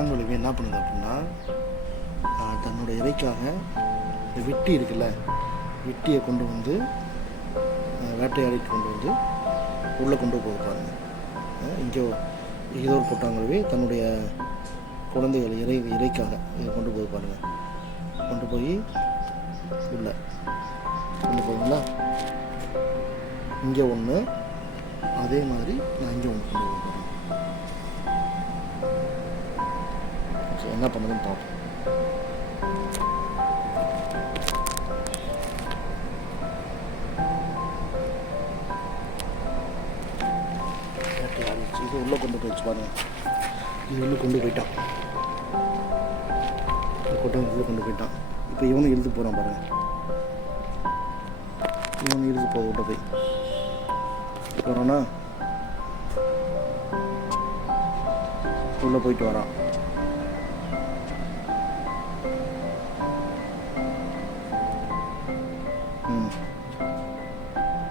கொட்டாங்குருவி என்ன பண்ணுது அப்படின்னா, தன்னோட இறைக்காக இந்த விட்டி இருக்குல்ல, விட்டியை கொண்டு வந்து வேட்டையாடிட்டு கொண்டு வந்து உள்ளே கொண்டு போக பாருங்க. இங்கே ஏதோ ஒரு கொட்டாங்குருவி தன்னுடைய குழந்தைகள் இறைக்காக இதை கொண்டு போக பாருங்கள். கொண்டு போய் உள்ளே கொண்டு போவீங்களா? இங்கே ஒன்று, அதே மாதிரி நான் இங்கே ஒன்று கொண்டு போக போகிறேன். சரி, என்ன பண்ணுதுன்னு பார்ப்போம். இது உள்ளே கொண்டு போயிடுச்சு பாருங்கள். இது உள்ளே கொண்டு போயிட்டான், கொட்டாங்க உள்ளே கொண்டு போயிட்டான். இப்போ இவனும் இழுத்து போகிறான் பாருங்கள். இவனு இழுத்து போக விட்ட போய் போகிறான்னா உள்ளே போயிட்டு வரான்.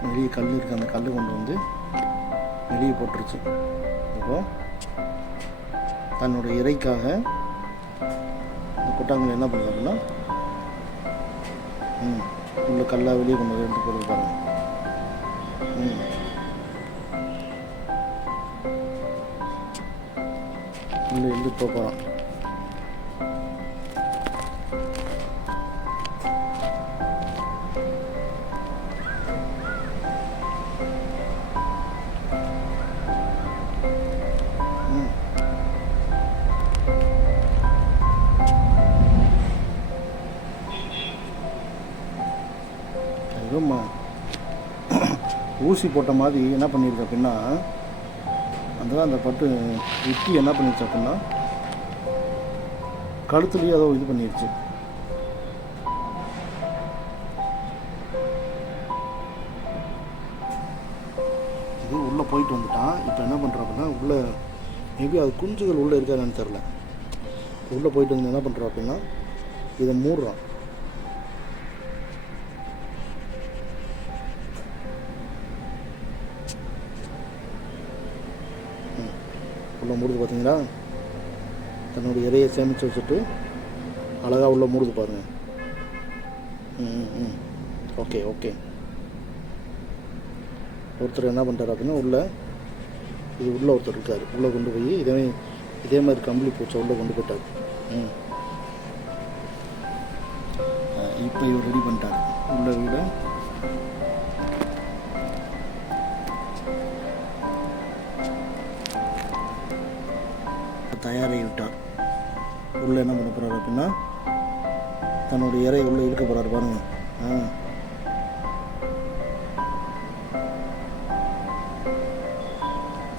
வெளியே கல் இருக்குது, அந்த கல் கொண்டு வந்து வெளியே போட்டுருச்சு. இப்போ தன்னோட இறைக்காக இந்த கொட்டாங்குருவி என்ன பண்ணுறாங்கன்னா உள்ள கல்லாக வெளியே கொண்டு வந்து எடுத்து போட்டு பாருங்க. உள்ள எழுந்து போகிறான். ஊசி போட்ட மாதிரி என்ன பண்ணியிருக்கு அப்படின்னா, அந்த பட்டு விட்டி என்ன பண்ணிடுச்சு அப்படின்னா கழுத்துலேயே ஏதோ இது பண்ணிடுச்சு. இது உள்ளே போயிட்டு வந்துட்டான். இப்போ என்ன பண்ணுறோம் அப்படின்னா, உள்ளே மேபி அது குஞ்சுகள் உள்ளே இருக்காதுன்னு தெரில. உள்ளே போயிட்டு வந்து என்ன பண்ணுறோம் அப்படின்னா இதை மூடுறான். உள்ளே மூடுது பார்த்தீங்களா? தன்னுடைய இறையை சேமித்து வச்சுட்டு அழகாக உள்ளே மூடுது பாருங்கள். Okay okay. ஒருத்தர் என்ன பண்ணுறாரு அப்படின்னா உள்ளே ஒருத்தர் இருக்கார். உள்ளே கொண்டு போய் இதே மாதிரி கம்பளி பூச்சை உள்ளே கொண்டு போயிட்டார். இப்போ இவர் ரெடி பண்ணிட்டார். உள்ள வீட தயாராகி விட்டார். உள்ளே என்ன பண்ண போகிறார் அப்படின்னா தன்னுடைய இறையை உள்ளே இழுக்க போகிறார் பாருங்கள்.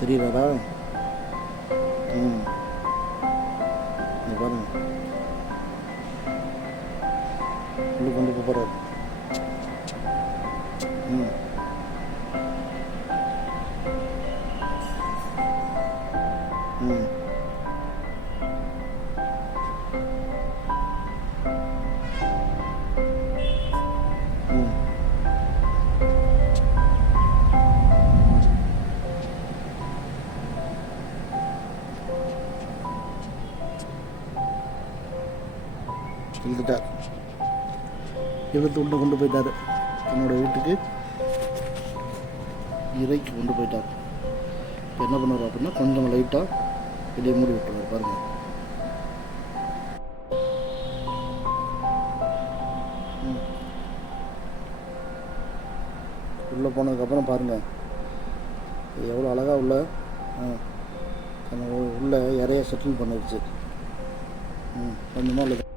தெரியுறாரா? பாருங்க, உள்ளே கொண்டு போகிறார். இழுத்துட்டார். இழுத்து உள்ளே கொண்டு போயிட்டார். தன்னோட வீட்டுக்கு இறைக்கு கொண்டு போயிட்டார். இப்போ என்ன பண்ணுவார் அப்படின்னா கொஞ்சம் லைட்டாக வெளியே மூடி விட்டுருவார் பாருங்கள். உள்ளே போனதுக்கப்புறம் பாருங்கள் எவ்வளோ அழகாக உள்ள இறைய செட்டில் பண்ணிடுச்சு. கொஞ்சமாக